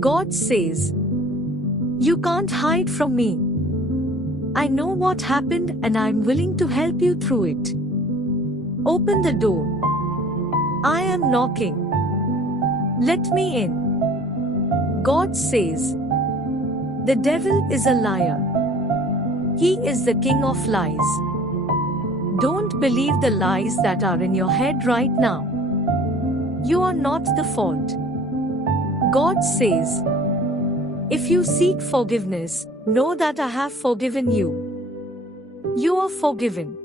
God says, "You can't hide from me. I know what happened and I'm willing to help you through it. Open the door. I am knocking. Let me in." God says, "The devil is a liar. He is the king of lies. Don't believe the lies that are in your head right now. You are not the fault." God says, "If you seek forgiveness, know that I have forgiven you. You are forgiven.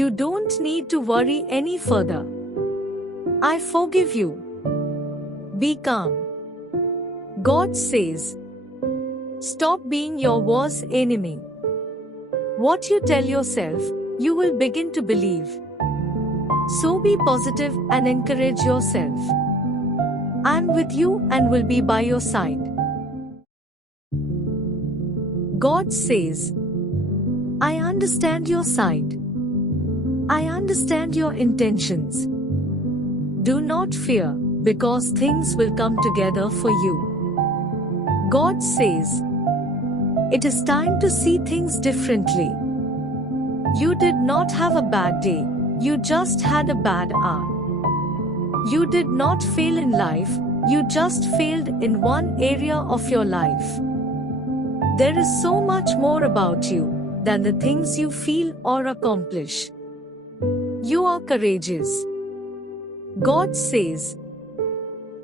You don't need to worry any further. I forgive you. Be calm." God says, "Stop being your worst enemy. What you tell yourself, you will begin to believe. So be positive and encourage yourself. I'm with you and will be by your side." God says, "I understand your side. I understand your intentions. Do not fear, because things will come together for you." God says, "It is time to see things differently. You did not have a bad day, you just had a bad hour. You did not fail in life, you just failed in one area of your life. There is so much more about you than the things you feel or accomplish. You are courageous." God says,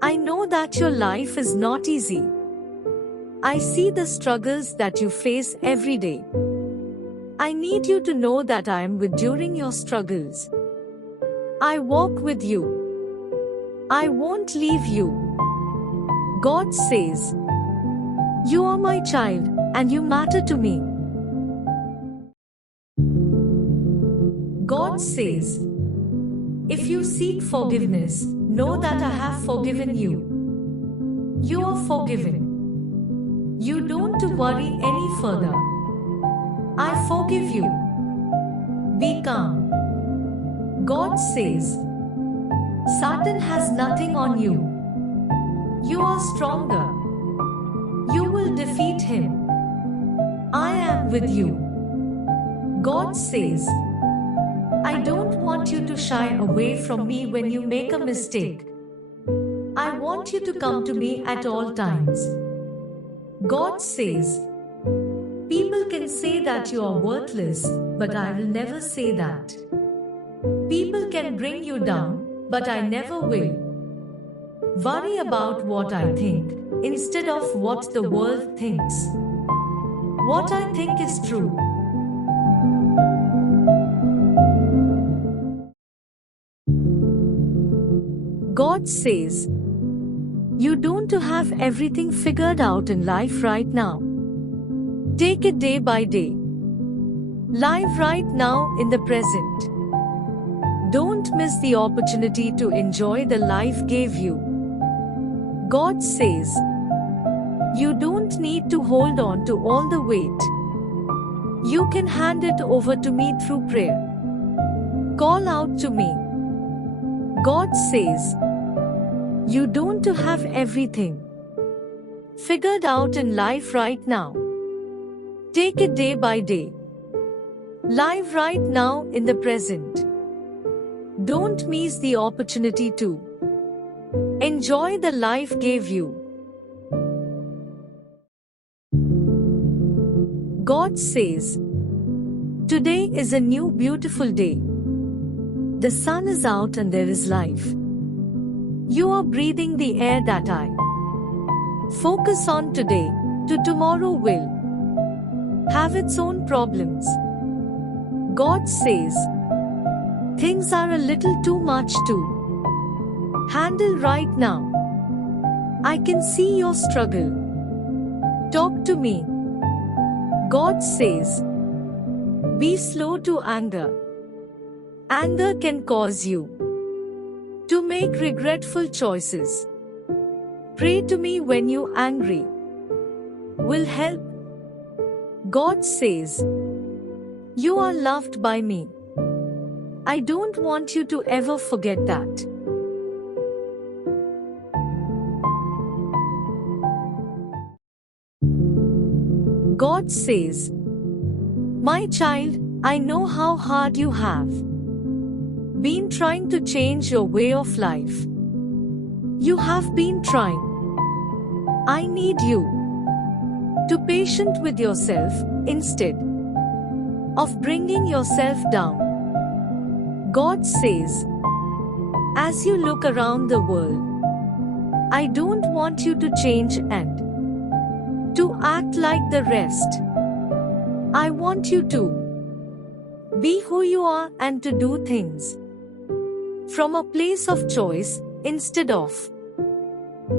"I know that your life is not easy. I see the struggles that you face every day. I need you to know that I am with during your struggles. I walk with you. I won't leave you." God says, "You are my child, and you matter to me." God says, "If you seek forgiveness, know that I have forgiven you. You are forgiven. You don't worry any further. I forgive you. Be calm." God says, "Satan has nothing on you. You are stronger. You will defeat him. I am with you." God says, "I don't want you to shy away from me when you make a mistake. I want you to come to me at all times." God says, "People can say that you are worthless, but I will never say that. People can bring you down, but I never will. Worry about what I think, instead of what the world thinks. What I think is true." God says, "You don't have everything figured out in life right now. Take it day by day. Live right now in the present. Don't miss the opportunity to enjoy the life gave you." God says, "You don't need to hold on to all the weight. You can hand it over to me through prayer. Call out to me." God says, "You don't have everything figured out in life right now. Take it day by day. Live right now in the present. Don't miss the opportunity to enjoy the life gave you." God says, "Today is a new beautiful day. The sun is out and there is life. You are breathing the air that I focus on today, to tomorrow will have its own problems." God says, "Things are a little too much to handle right now. I can see your struggle. Talk to me." God says, "Be slow to anger. Anger can cause you to make regretful choices. Pray to me when you're angry. Will help." God says, "You are loved by me. I don't want you to ever forget that." God says, "My child, I know how hard you have been trying to change your way of life. You have been trying. I need you to be patient with yourself instead of bringing yourself down." God says, "As you look around the world, I don't want you to change and to act like the rest. I want you to be who you are and to do things from a place of choice instead of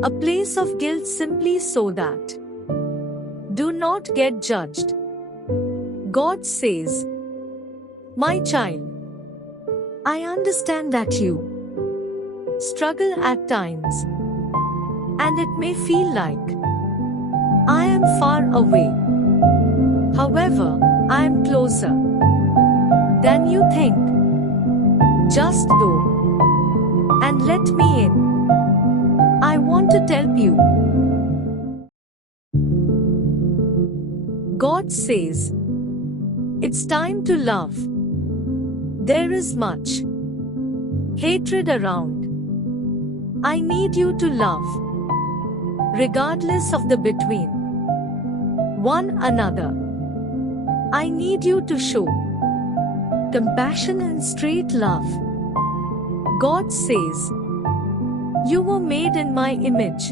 a place of guilt, simply so that do not get judged." God says, "My child, I understand that you struggle at times, and it may feel like I am far away. However, I am closer than you think. Just go and let me in. I want to help you." God says, "It's time to love. There is much hatred around. I need you to love, regardless of the between one another. I need you to show compassion and straight love." God says, "You were made in my image.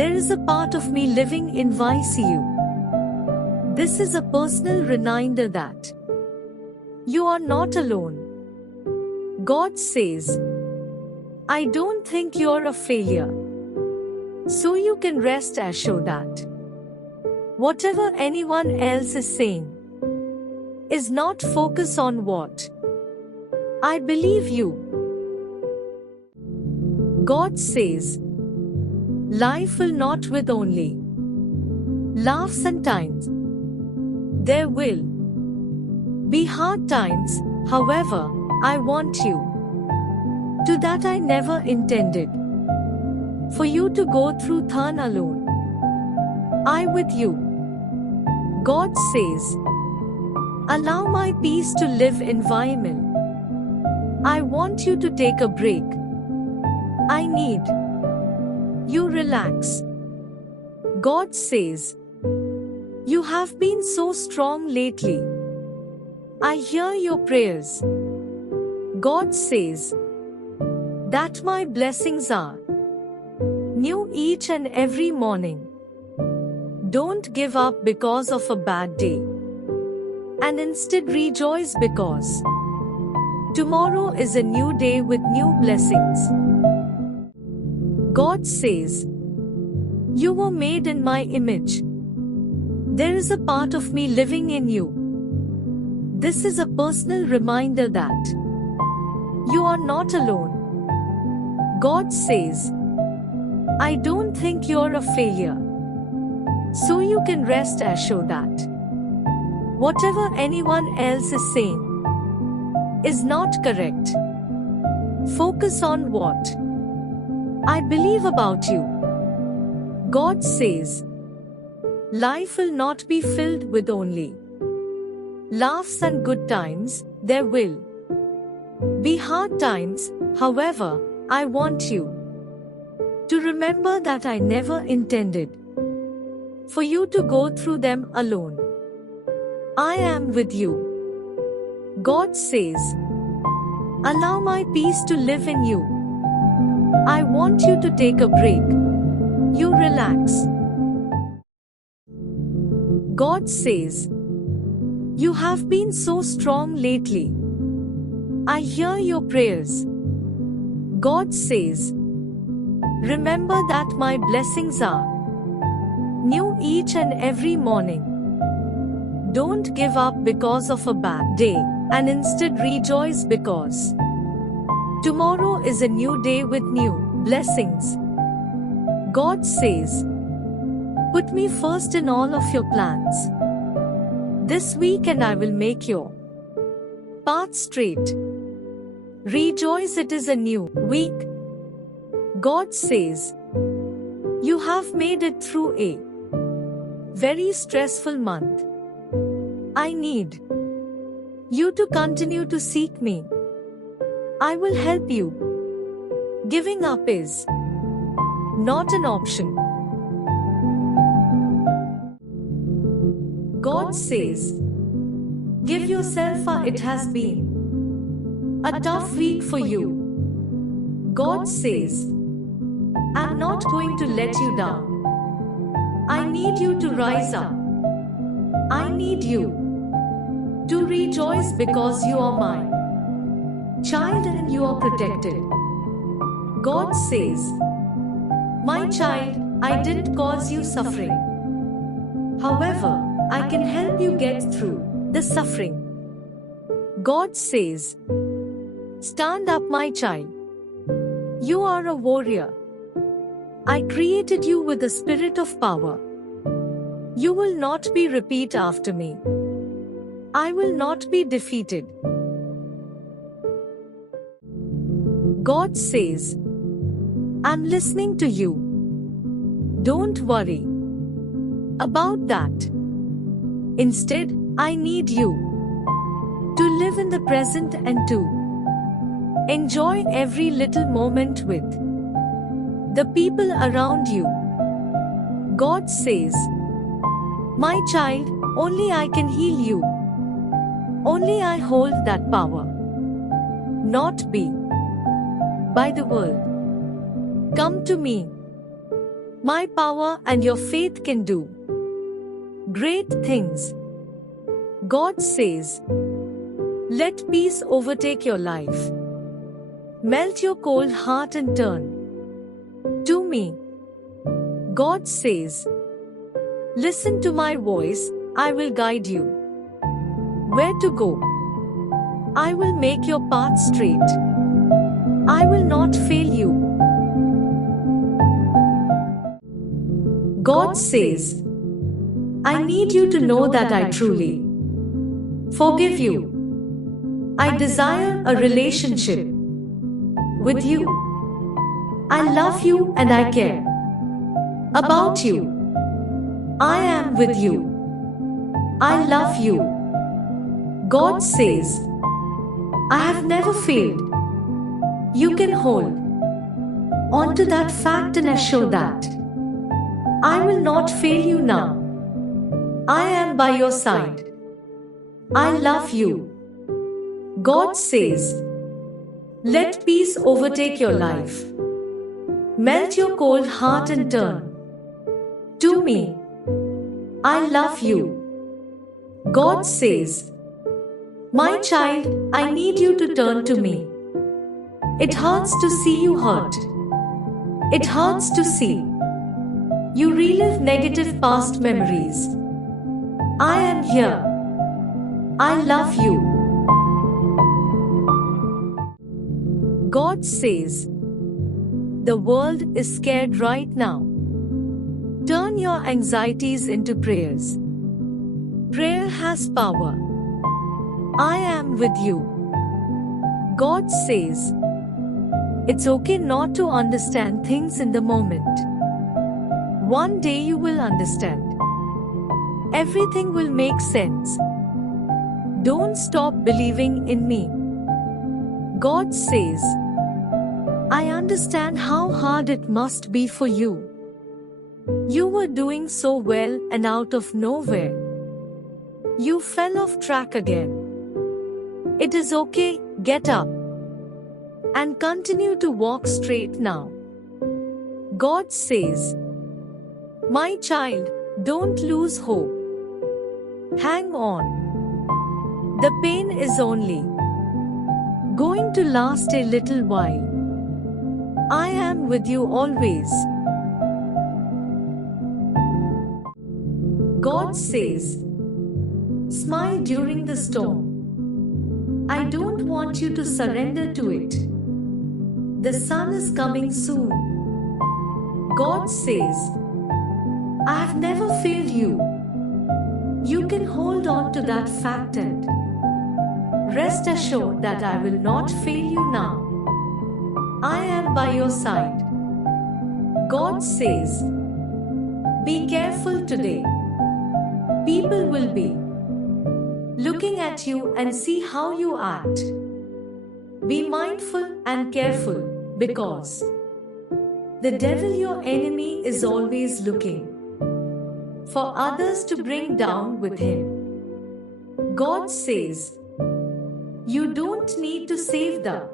There is a part of me living in you. This is a personal reminder that you are not alone." God says, "I don't think you're a failure. So you can rest assured that whatever anyone else is saying is not focus on what I believe you." God says, "Life will not with only laughs and times. There will be hard times, however, I want you to that I never intended for you to go through turn alone. I with you." God says, "Allow my peace to live environment. I want you to take a break. I need you relax." God says, "You have been so strong lately. I hear your prayers." God says that my blessings are new each and every morning. Don't give up because of a bad day, and instead rejoice because tomorrow is a new day with new blessings. God says, "You were made in my image. There is a part of me living in you." This is a personal reminder that you are not alone. God says, "I don't think you're a failure. So you can rest assured that whatever anyone else is saying is not correct. Focus on what I believe about you." God says, "Life will not be filled with only laughs and good times. There will be hard times, however, I want you to remember that I never intended for you to go through them alone. I am with you." God says, "Allow my peace to live in you. I want you to take a break. You relax." God says, "You have been so strong lately. I hear your prayers." God says, "Remember that my blessings are new each and every morning. Don't give up because of a bad day, and instead rejoice because tomorrow is a new day with new blessings." God says, "Put me first in all of your plans this week, and I will make your path straight. Rejoice, it is a new week." God says, "You have made it through a very stressful month. I need you to continue to seek me. I will help you. Giving up is not an option. God says, give yourself a it has been a tough week for you. God says, I'm not going to let you down. I need you to rise up. I need you to rejoice because you are my child and you are protected. God says, my child, I didn't cause you suffering. However, I can help you get through the suffering. God says, stand up, my child. You are a warrior. I created you with a spirit of power. You will not be repeat after me. I will not be defeated. God says, I'm listening to you. Don't worry about that. Instead, I need you to live in the present and to enjoy every little moment with the people around you. God says, my child, only I can heal you. Only I hold that power. Not be by the world. Come to me. My power and your faith can do great things. God says, let peace overtake your life. Melt your cold heart and turn to me. God says, listen to my voice, I will guide you. Where to go? I will make your path straight. I will not fail you. God says, I need you to know that I truly forgive you. I desire a relationship with you. I love you and I care about you. I am with you. I love you. God says, I have never failed. You can hold on to that fact and assure that I will not fail you now. I am by your side. I love you. God says, let peace overtake your life. Melt your cold heart and turn to me. I love you. God says, my child, I need you to turn to me. It hurts to see you hurt. It hurts to see you relive negative past memories. I am here. I love you. God says, the world is scared right now. Turn your anxieties into prayers. Prayer has power. I am with you. God says, it's okay not to understand things in the moment. One day you will understand. Everything will make sense. Don't stop believing in me. God says, I understand how hard it must be for you. You were doing so well and out of nowhere you fell off track again. It is okay, get up and continue to walk straight now. God says, my child, don't lose hope. Hang on. The pain is only going to last a little while. I am with you always. God says, smile during the storm. I don't want you to surrender to it. The sun is coming soon. God says, I have never failed you. You can hold on to that fact and rest assured that I will not fail you now. I am by your side. God says, be careful today. People will be looking at you and see how you act. Be mindful and careful because the devil, your enemy, is always looking for others to bring down with him. God says, you don't need to save the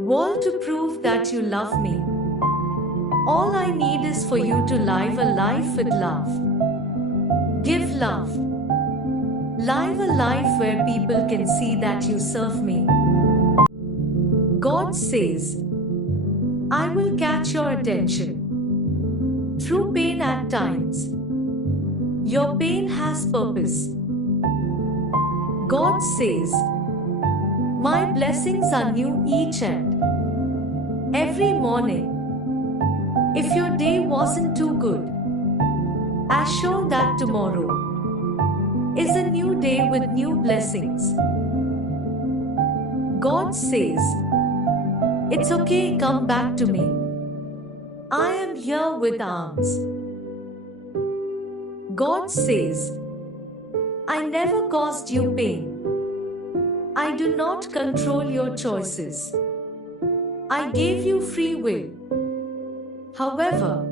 world to prove that you love me. All I need is for you to live a life with love. Give love. Live a life where people can see that you serve me. God says, I will catch your attention through pain at times. Your pain has purpose. God says, my blessings are new each and every morning. If your day wasn't too good, assure that tomorrow is a new day with new blessings. God says, it's okay, come back to me. I am here with arms. God says, I never caused you pain. I do not control your choices. I gave you free will. However,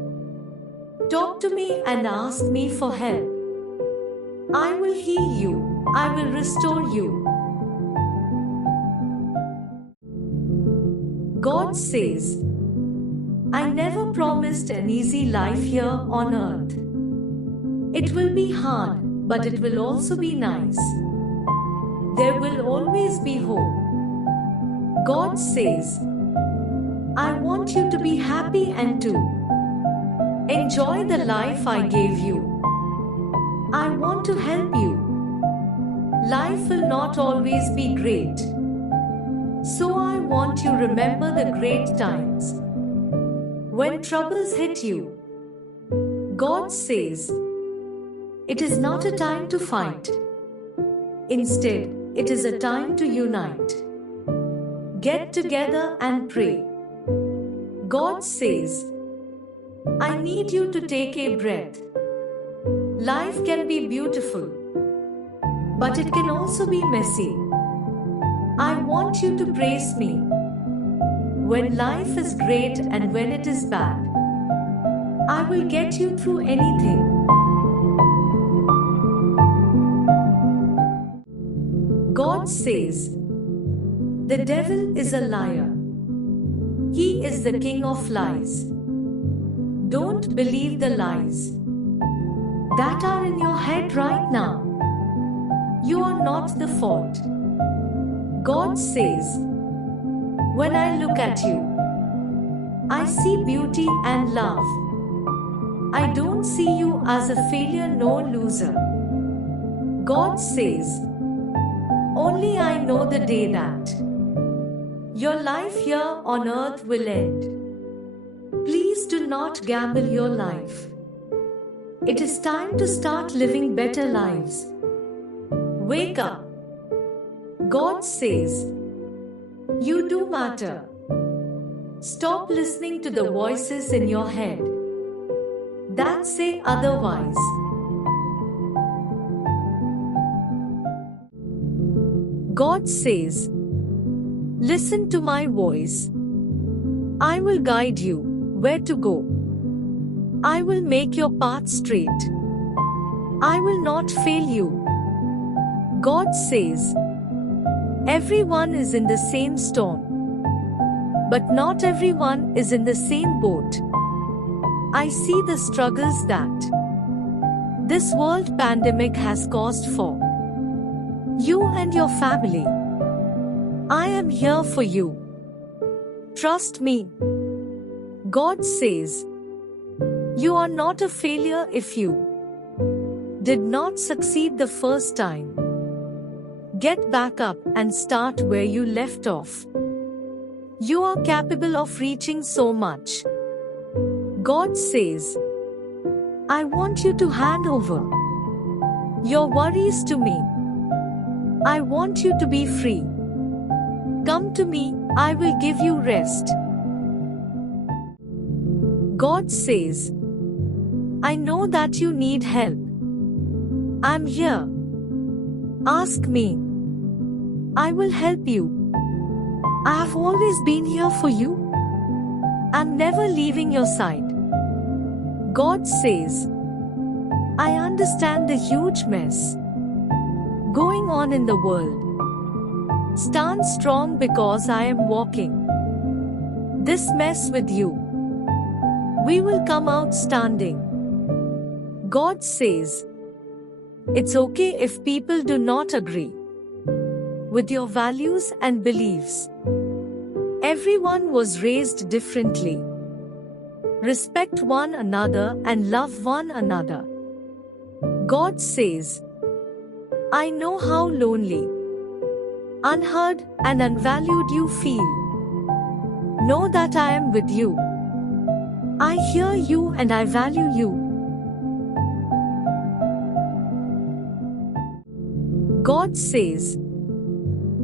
talk to me and ask me for help. I will heal you. I will restore you. God says, I never promised an easy life here on earth. It will be hard, but it will also be nice. There will always be hope. God says, I want you to be happy and to enjoy the life I gave you. I want to help you. Life will not always be great. So I want you to remember the great times. When troubles hit you, God says, it is not a time to fight. Instead, it is a time to unite. Get together and pray. God says, I need you to take a breath. Life can be beautiful, but it can also be messy. I want you to praise me when life is great and when it is bad. I will get you through anything. God says, the devil is a liar. He is the king of lies. Don't believe the lies that are in your head right now. You are not the fault. God says, when I look at you, I see beauty and love. I don't see you as a failure nor loser. God says, only I know the day that your life here on earth will end. Please do not gamble your life. It is time to start living better lives. Wake up. God says, you do matter. Stop listening to the voices in your head that say otherwise. God says, listen to my voice. I will guide you where to go. I will make your path straight. I will not fail you. God says, everyone is in the same storm, but not everyone is in the same boat. I see the struggles that this world pandemic has caused for you and your family. I am here for you. Trust me. God says, you are not a failure if you did not succeed the first time. Get back up and start where you left off. You are capable of reaching so much. God says, I want you to hand over your worries to me. I want you to be free. Come to me, I will give you rest. God says, I know that you need help. I'm here. Ask me. I will help you. I have always been here for you. I'm never leaving your side. God says, I understand the huge mess going on in the world. Stand strong because I am walking this mess with you. We will come out standing. God says, it's okay if people do not agree with your values and beliefs. Everyone was raised differently. Respect one another and love one another. God says, I know how lonely, unheard, and unvalued you feel. Know that I am with you. I hear you and I value you. God says,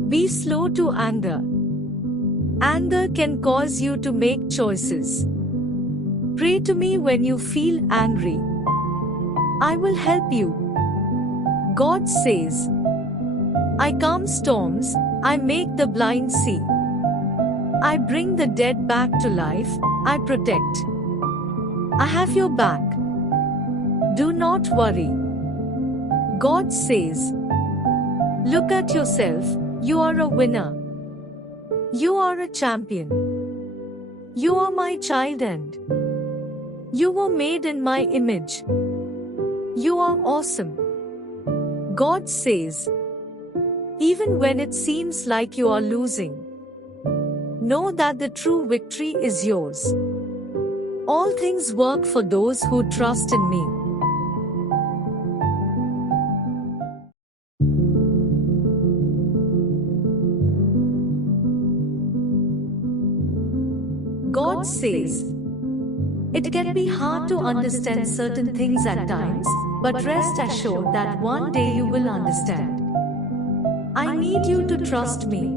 be slow to anger. Anger can cause you to make choices. Pray to me when you feel angry. I will help you. God says, I calm storms, I make the blind see. I bring the dead back to life, I protect. I have your back. Do not worry. God says, look at yourself, you are a winner. You are a champion. You are my child and you were made in my image. You are awesome. God says, even when it seems like you are losing, know that the true victory is yours. All things work for those who trust in me. God says, it can be hard to understand certain things at times, but rest assured that one day you will understand. I need you to trust me.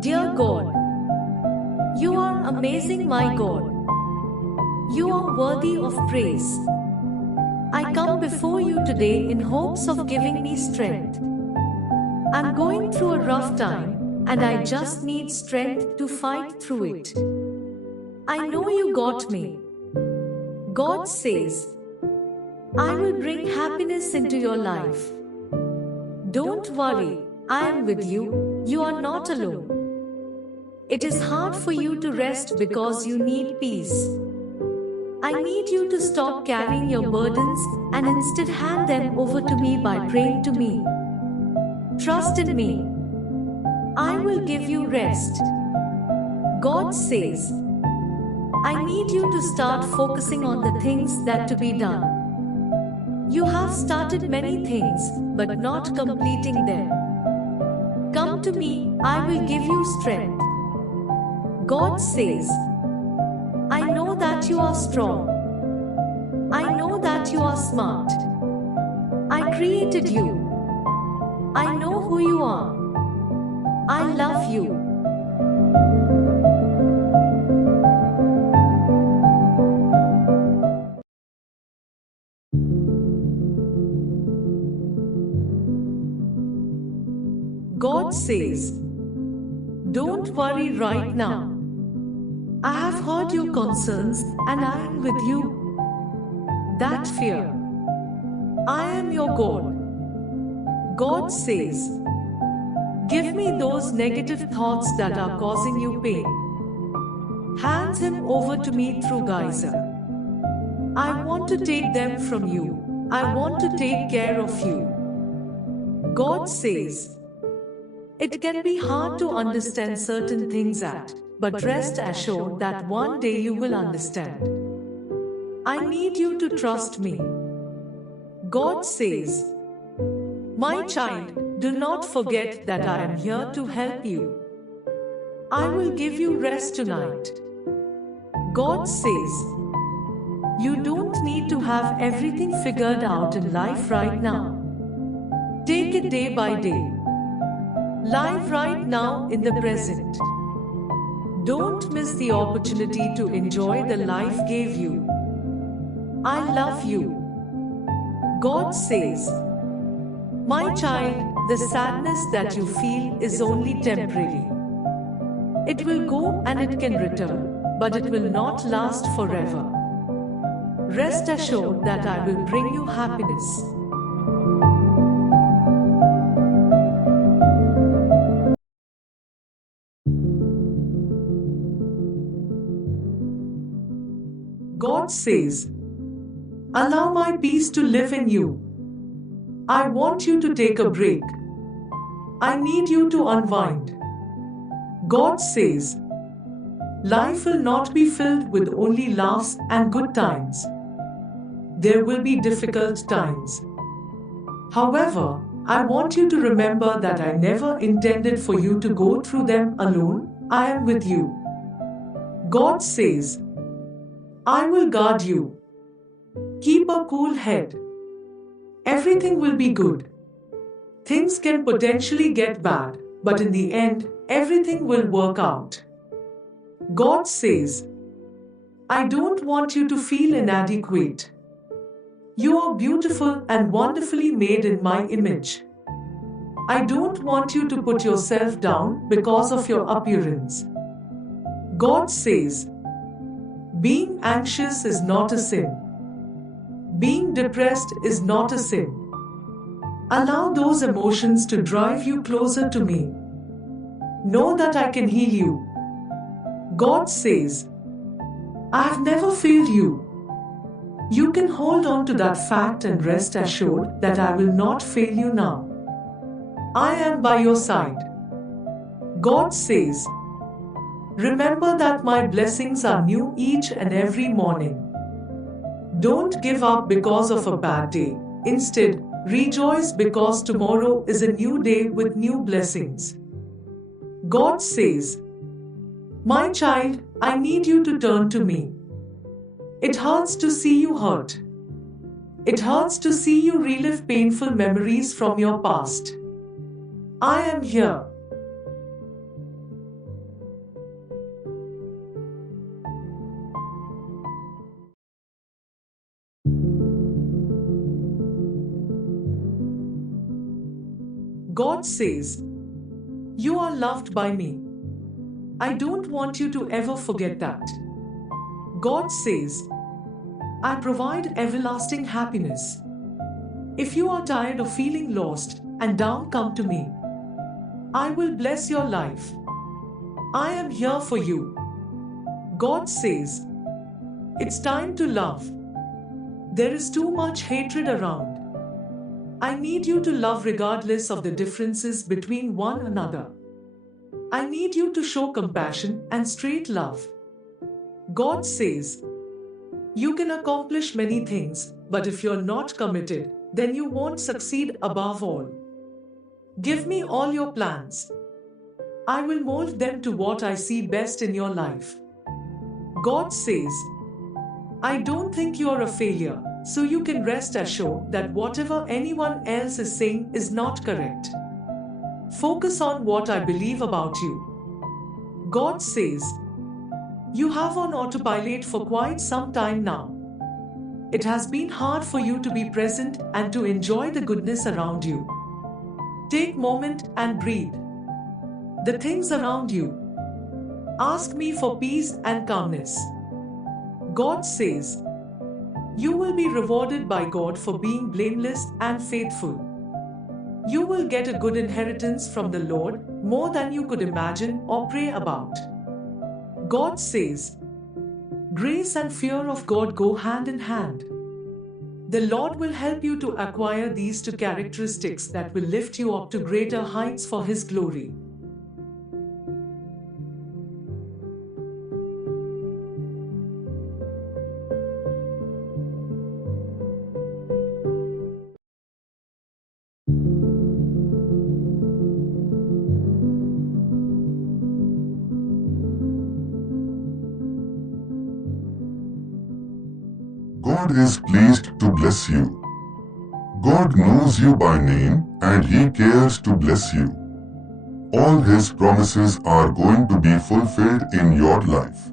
Dear God, you are amazing, my God. You are worthy of praise. I come before you today in hopes of giving me strength. I'm going through a rough time, and I just need strength to fight through it. I know you got me. God says, I will bring happiness into your life. Don't worry, I am with you. You are not alone. It is hard for you to rest because you need peace. I need you to stop carrying your burdens and instead hand them over to me by praying to me. Trust in me. I will give you rest. God says, I need you to start focusing on the things that to be done. You have started many things, but not completing them. Come to me, I will give you strength. God says, I know that you are strong. I know that you are smart. I created you. I know who you are. I love you. God says, don't worry right now. I have heard your concerns and I am with you. That fear. I am your God. God says, give me those negative thoughts that are causing you pain. Hand them over to me through Geyser. I want to take them from you. I want to take care of you. God says, it can be hard to understand certain things but rest assured that one day you will understand. I need you to trust me. God says, my child, do not forget that I am here to help you. I will give you rest tonight. God says, you don't need to have everything figured out in life right now. Take it day by day. Live right now in the present. Don't miss the opportunity to enjoy the life gave you. I love you. God says, "My child, the sadness that you feel is only temporary. It will go and it can return, but it will not last forever. Rest assured that I will bring you happiness." God says, "Allow my peace to live in you. I want you to take a break. I need you to unwind." God says, "Life will not be filled with only laughs and good times. There will be difficult times. However, I want you to remember that I never intended for you to go through them alone. I am with you." God says, "I will guard you. Keep a cool head. Everything will be good. Things can potentially get bad, but in the end, everything will work out." God says, "I don't want you to feel inadequate. You are beautiful and wonderfully made in my image. I don't want you to put yourself down because of your appearance." God says, "Being anxious is not a sin. Being depressed is not a sin. Allow those emotions to drive you closer to me. Know that I can heal you." God says, "I have never failed you. You can hold on to that fact and rest assured that I will not fail you now. I am by your side." God says, "Remember that my blessings are new each and every morning. Don't give up because of a bad day. Instead, rejoice because tomorrow is a new day with new blessings." God says, "My child, I need you to turn to me. It hurts to see you hurt. It hurts to see you relive painful memories from your past. I am here." God says, "You are loved by me. I don't want you to ever forget that." God says, "I provide everlasting happiness. If you are tired of feeling lost and down, come to me. I will bless your life. I am here for you." God says, "It's time to love. There is too much hatred around. I need you to love regardless of the differences between one another. I need you to show compassion and straight love." God says, "You can accomplish many things, but if you're not committed, then you won't succeed. Above all, give me all your plans. I will mold them to what I see best in your life." God says, "I don't think you're a failure, so you can rest assured that whatever anyone else is saying is not correct. Focus on what I believe about you." God says, "You have on autopilot for quite some time now. It has been hard for you to be present and to enjoy the goodness around you. Take a moment and breathe. The things around you. Ask me for peace and calmness." God says, "You will be rewarded by God for being blameless and faithful. You will get a good inheritance from the Lord, more than you could imagine or pray about." God says, "Grace and fear of God go hand in hand. The Lord will help you to acquire these two characteristics that will lift you up to greater heights for His glory." God is pleased to bless you. God knows you by name and He cares to bless you. All His promises are going to be fulfilled in your life.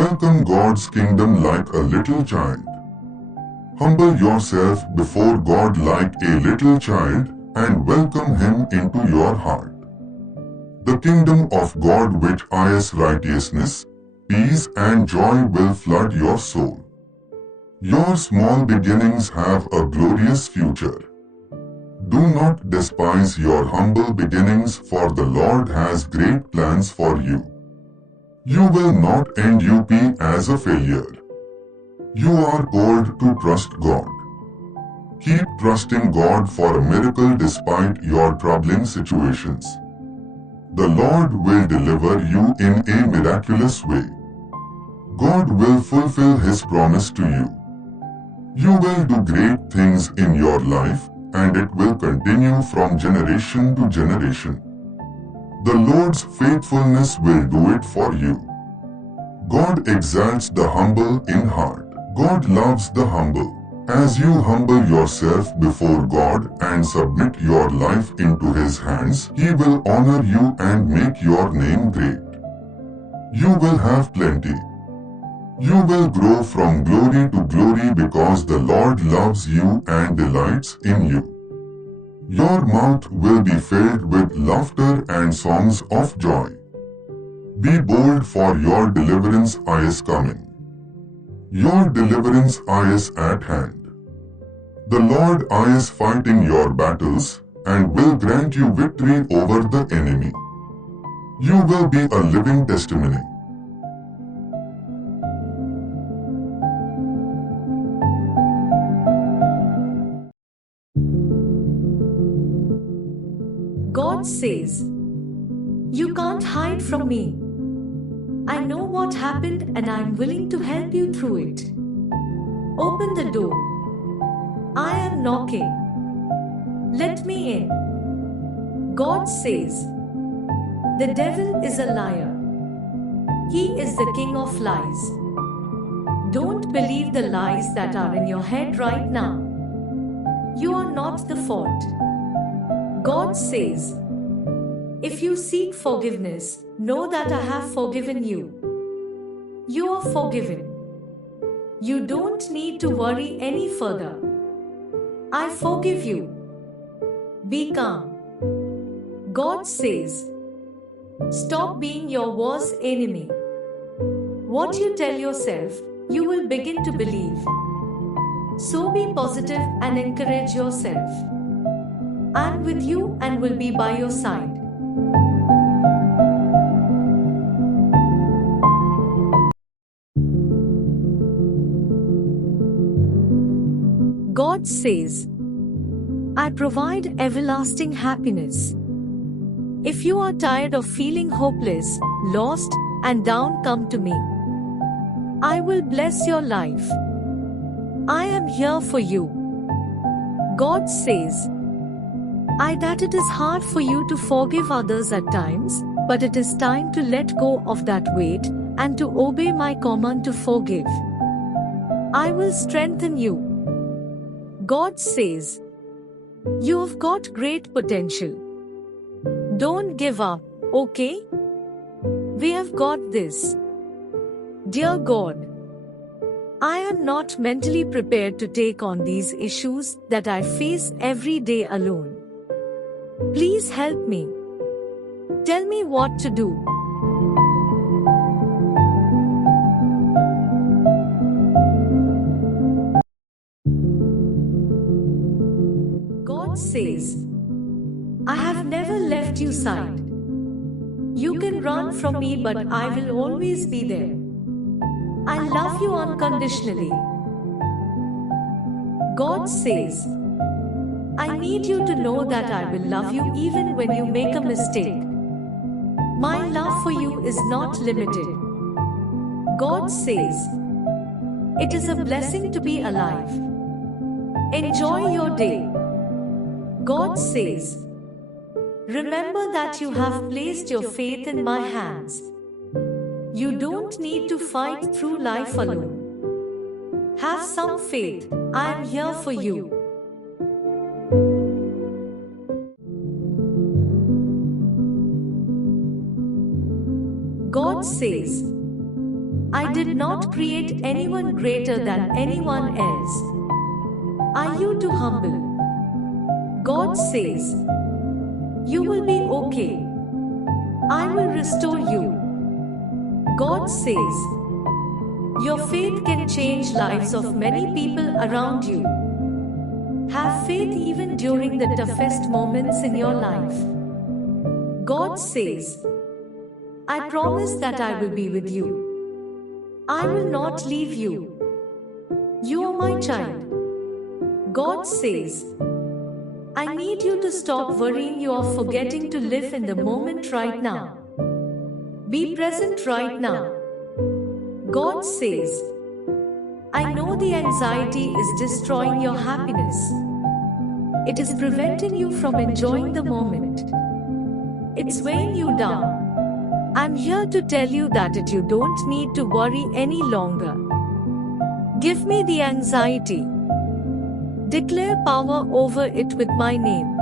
Welcome God's kingdom like a little child. Humble yourself before God like a little child and welcome Him into your heart. The kingdom of God which is righteousness, peace and joy will flood your soul. Your small beginnings have a glorious future. Do not despise your humble beginnings, for the Lord has great plans for you. You will not end up as a failure. You are called to trust God. Keep trusting God for a miracle despite your troubling situations. The Lord will deliver you in a miraculous way. God will fulfill His promise to you. You will do great things in your life, and it will continue from generation to generation. The Lord's faithfulness will do it for you. God exalts the humble in heart. God loves the humble. As you humble yourself before God and submit your life into His hands, He will honor you and make your name great. You will have plenty. You will grow from glory to glory because the Lord loves you and delights in you. Your mouth will be filled with laughter and songs of joy. Be bold, for your deliverance is coming. Your deliverance is at hand. The Lord is fighting your battles and will grant you victory over the enemy. You will be a living testimony. God says, "You can't hide from me. I know what happened and I'm willing to help you through it. Open the door. I am knocking. Let me in." God says, "The devil is a liar. He is the king of lies. Don't believe the lies that are in your head right now. You are not the fault." God says, "If you seek forgiveness, know that I have forgiven you. You are forgiven. You don't need to worry any further. I forgive you. Be calm." God says, "Stop being your worst enemy. What you tell yourself, you will begin to believe. So be positive and encourage yourself. I'm with you and will be by your side." God says, "I provide everlasting happiness. If you are tired of feeling hopeless, lost, and down, come to me. I will bless your life. I am here for you." God says, "I that it is hard for you to forgive others at times, but it is time to let go of that weight and to obey my command to forgive. I will strengthen you." God says, "You have got great potential. Don't give up, okay? We have got this." Dear God, I am not mentally prepared to take on these issues that I face every day alone. Please help me. Tell me what to do. God says, "I have never left you side. You can run from me, but I will always be there. I love you unconditionally." God says, "I need you to know that I will love you even when you make a mistake. My love for you is not limited." God says, "It is a blessing to be alive. Enjoy your day." God says, "Remember that you have placed your faith in my hands. You don't need to fight through life alone. Have some faith, I am here for you." God says, "I did not create anyone greater than anyone else. Are you too humble? God says, you will be okay. I will restore you. God says, your faith can change lives of many people around you. Have faith even during the toughest moments in your life. God says, I promise that I will be with you. I will not leave you. You are my child. God says, I need you to stop worrying. You are forgetting to live in the moment right now. Be present right now. God says, I know the anxiety is destroying your happiness. It is preventing you from enjoying the moment. It's weighing you down. I'm here to tell you that you don't need to worry any longer. Give me the anxiety. Declare power over it with my name.